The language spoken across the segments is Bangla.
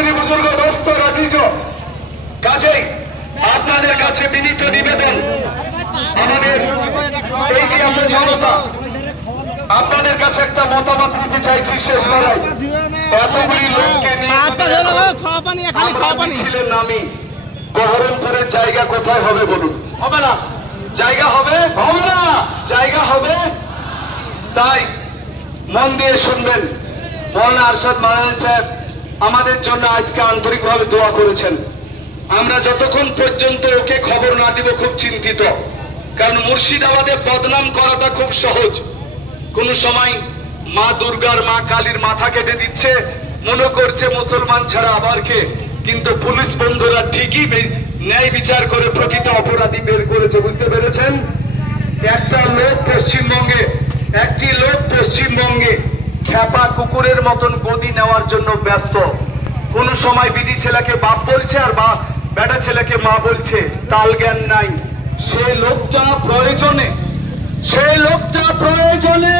হাজিরি বুজুর্গ দোস্ত রাজিজ কাজেই আপনাদের কাছে বিনীত নিবেদন। আমাদের এই যে আমরা জনতা আপনাদের কাছে একটা মতামত নিতে চাইছি শেষ বেলায়। এতগুলি লোককে নিয়ে ছিলেন বহরমপুরের জায়গা কোথায় হবে বলুন? হবে না। জায়গা হবে? হবে না। জায়গা হবে? তাই মন দিয়ে শুনবেন। মৌলানা আরশাদ মারানি সাহেব আমাদের জন্য আজকে আন্তরিকভাবে দোয়া করেছেন। আমরা যতক্ষণ পর্যন্ত ওকে খবর না দিব, খুব চিন্তিত। কারণ মুর্শিদাবাদে বদনাম করাটা খুব সহজ। কোন সময় মা দুর্গার মা কালীর মাথা কেটে দিচ্ছে, মনে করছে মুসলমান ছাড়া আবার কে। কিন্তু পুলিশ বন্ধুরা ঠিকই ন্যায় বিচার করে প্রকৃত অপরাধী বের করেছে, বুঝতে পেরেছেন? একটা লোক পশ্চিমবঙ্গে, একটি লোক পশ্চিমবঙ্গে খ্যাপা কুকুরের মতন গদি নেওয়ার জন্য ব্যস্ত। কোন সময় বিটি ছেলেকে বাপ বলছে আর বা বেটা ছেলেকে মা বলছে তাল জ্ঞান নাই। সে লোকটা প্রয়োজনে সেই লোকটা প্রয়োজনে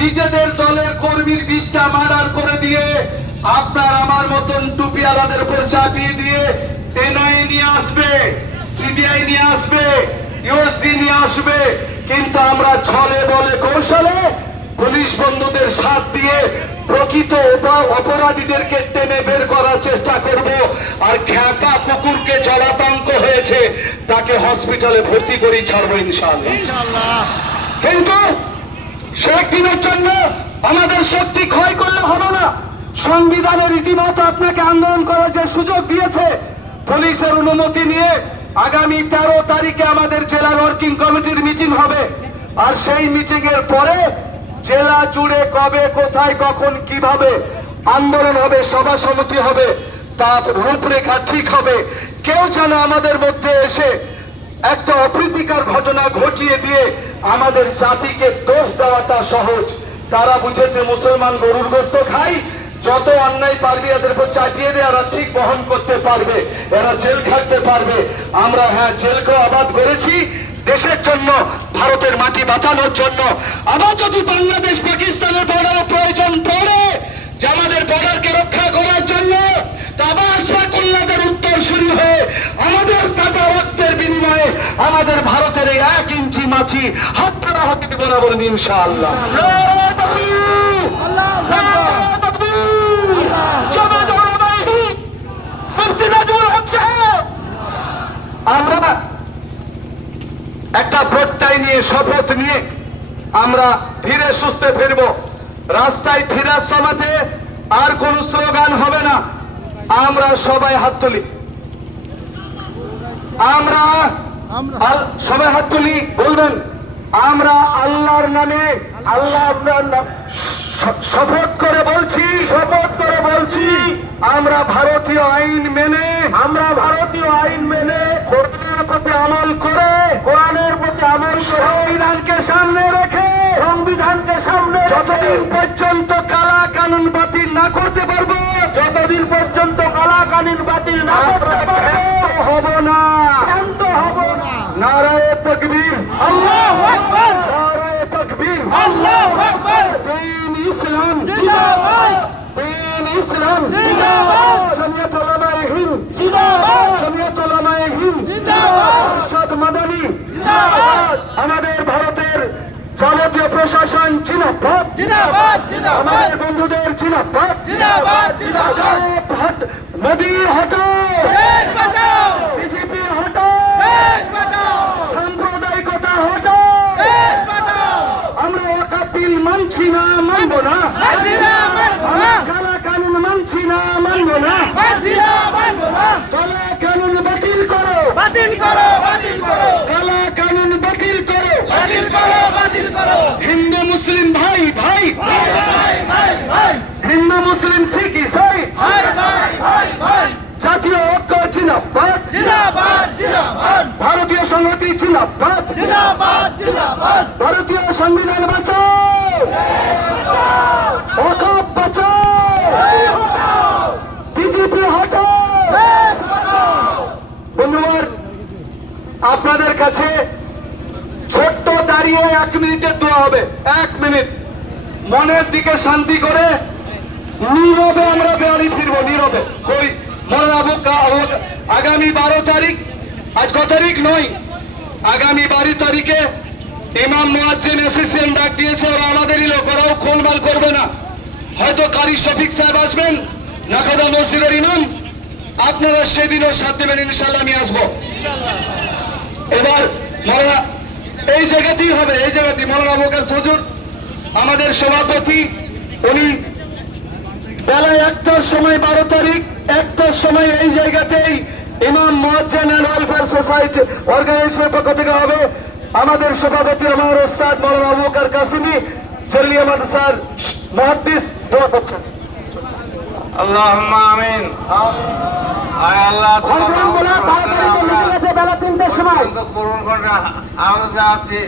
নিজেদের দলের কর্মীর বিষটা মার্ডার করে দিয়ে আপনার আমার মতন টুপিওয়ালাদের উপর চাপিয়ে দিয়ে এনআই নিয়ে আসবে, সিবিআই নিয়ে আসবে, ইউএসজি নিয়ে আসবে। কিন্তু আমরা ছলে বলে কৌশলে পুলিশ বন্ধুদের সাথ দিয়ে প্রকৃত অপরাধীদেরকে টেনে বের করার চেষ্টা করব। আর খ্যাপা কুকুরকে জলাতঙ্ক হয়েছে তাকে হসপিটালে ভর্তি করি ছাড়বো ইনশাআল্লাহ। কিন্তু সে একদিনের জন্য আমাদের শক্তি ক্ষয় করলে হবে না। সংবিধানের রীতিমতো আপনাকে আন্দোলন করার যে সুযোগ দিয়েছে পুলিশের অনুমতি নিয়ে আগামী তেরো তারিখে আমাদের জেলার ওয়ার্কিং কমিটির মিটিং হবে। আর সেই মিটিং এর পরে জেলা জুড়ে কবে, কোথায়, কখন, কীভাবে আন্দোলন হবে, সভা সমিতি হবে, তা রূপরেখা ঠিক হবে। কেউ যেন আমাদের মধ্যে এসে একটা অপ্রীতিকর ঘটনা ঘটিয়ে দিয়ে আমাদের জাতিকে দোষ দেওয়াটা সহজ। তারা বুঝেছে মুসলমান গরুর গোস্ত খাই যত অন্যায় পারবে এদের উপর চাপিয়ে দিয়ে এরা ঠিক বহন করতে পারবে, এরা জেল খাটতে পারবে। আমরা হ্যাঁ জেলকে আবাদ করেছি দেশের জন্য, ভারতের মাটি বাঁচানোর জন্য। আবার যদি বাংলাদেশ পাকিস্তানের বর্ডার প্রয়োজন পড়ে, যে আমাদের বর্ডারকে রক্ষা করার জন্য উত্তর শুরু হয়ে, আমাদের তাজা রক্তের বিনিময়ে আমাদের ভারতের এই এক ইঞ্চি মাছি হাত ধরা হতে দেবো না বলেন ইনশাআল্লাহ! আমরা একটা প্রত্যয় নিয়ে শপথ নিয়ে আমরা ধীরে সুস্থে ফিরব। রাস্তায় ফেরার সময়তে আর কোন স্লোগান হবে না। আমরা সবাই হাত তুলি। আমরা সবাই হাত তুলি বলবেন? আমরা আল্লাহর নামে আল্লাহ আপনার নাম শপথ করে বলছি শপথ করে বলছি আমরা ভারতীয় আইন মেনে আমরা ভারতীয় আইন মেনে প্রতি আমল করে কোরআনের প্রতি আমল করে সংবিধানকে সামনে রেখে সংবিধানকে সামনে যতদিন পর্যন্ত কালা কানুন বাতিল না করতে পারব যতদিন পর্যন্ত কালা কানুন বাতিল না করতে পারব হব না। শান্ত হব না। নারায় তকবীর। আল্লাহু আকবার নারায়ে তকবীর আল্লাহু আকবার দিন ইসলাম জিন্দাবাদ দিন ইসলাম জিন্দাবাদ জমিয়ত উলামায়ে হিন্দ জিন্দাবাদ জমিয়ত উলামায়ে হিন্দ জিন্দাবাদ আরশাদ মাদানী জিন্দাবাদ আমাদের ভারতের যাবতীয় প্রশাসন জিনাবাদ আমাদের বন্ধুদের জিনাবাদ মোদী হটাও দেশ বাঁচাও বিজেপি হটাও দেশ বাঁচাও সাম্প্রদায়িকতা হটাও দেশ বাঁচাও আমরা ওয়াকাবিল মানছি না মানবো না মানছি না মানবো আমরা না কালা কানুন মানছি না মানবো না মানছি না মানবো না কালা কানুন বাতিল করো বাতিল করো বাতিল করো কালা কানুন বাতিল করো বাতিল করো বাতিল করো হিন্দু মুসলিম ভাই ভাই ভাই ভাই ভাই ভাই হিন্দু মুসলিম শিখ ইসাই। জাতীয় ঐক্য জিনাবাদ জিন্দাবাদ জিন্দাবাদ। ভারতীয় সংহতি জিনাবাদ জিন্দাবাদ জিন্দাবাদ। ভারতীয় সংবিধান বাঁচাও। অকপ বাঁচাও। বিজেপি হটাও। বন্ধুগণ আপনাদের কাছে ছোট্ট দাঁড়িয়ে এক মিনিটের দোয়া হবে। এক মিনিট। মনের দিকে শান্তি করে নীরবে আমরা বেড়ালি ফিরবো, নীরবে। কই? মৌলানা আবু আগামী বারো তারিখ, আজ ক তারিখ? নয়। আগামী বারো তারিখে ইমাম মুয়াজ্জিন এসিসিএন ডাক দিয়েছে, ওরা আমাদেরই লোক, ওরাও খোলমাল করবে না। হয়তো কারি শফিক সাহেব আসবেন নাকাদা মসজিদের ইমাম। আপনারা সেদিনও সাথ দেবেন ইনশাল্লাহ আমি আসব। এবার মৌলানা এই জায়গাতেই হবে, এই জায়গাতেই। মৌলানা আবুকার সজুর, আমাদের সভাপতি, উনি বেলা একটার সময় বারো তারিখ একটার সময় এই জায়গাতেই ইমাম মোয়াজ্জেন ওয়েলফেয়ার সোসাইটি অর্গানাইজেশনের পক্ষ থেকে হবে। আমাদের সভাপতি আমার ওস্তাদ মৌলানা আবুকার কাসিমি জলিয়া মাদ্রাসার মহাদ্দিস দোয়া করছেন। আল্লাহুম্মা আমিন। আল্লাহ বেলা তিনটার সময়। পূরণ করে আমরা যা আছি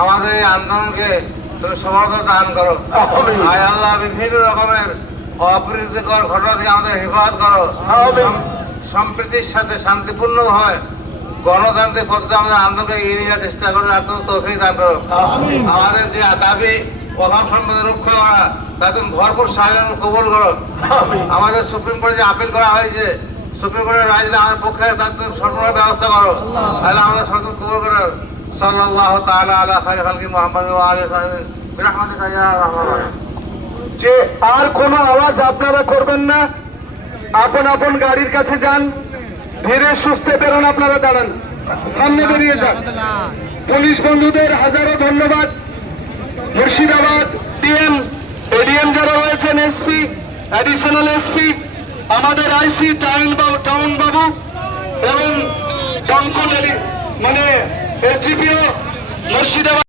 আমাদের এই আন্দোলনকে তুমি সমর্থ দান করো। আয় আল্লাহ বিভিন্ন রকমের অপ্রীতিকর ঘটনা থেকে আমাদের হেফাজত করো। সম্প্রীতির সাথে শান্তিপূর্ণ হয়। গণতান্ত্রিক পদ্ধতি আমাদের আন্দোলনকে এগিয়ে নিয়ে যাওয়ার চেষ্টা করো আর তুমি তৌফিক দান করো। আমাদের যে দাবি অভাব সম্পদে রক্ষা করা তা তুমি ভরপুর সাহায্য কবুল করো। আমাদের সুপ্রিম কোর্টে যে আপিল করা হয়েছে সুপ্রিম কোর্টের রায় যদি আমাদের পক্ষে তার তুমি সর্বদা ব্যবস্থা করো। তাহলে আমাদের সরকার কবুল করো। সাল্লাল্লাহু তাআলা আলা খাইরি খালকি মুহাম্মদ আরহামার রাহিমিন যে আর কোনো আওয়াজ আপনারা করবেন না। আপন আপন গাড়ির কাছে যান। ধীরে সুস্থে বেরোন আপনারা, দাঁড়ান। সামনে বেরিয়ে যান। পুলিশ বন্ধুদের হাজারো ধন্যবাদ। মুর্শিদাবাদ, ডিএম, এডিএম যারা রয়েছেন, এসপি অ্যাডিশনাল এসপি, আমাদের আইসি টাউন বাবু টাউন বাবু এবং মানে এসডিপিও মুর্শিদাবাদ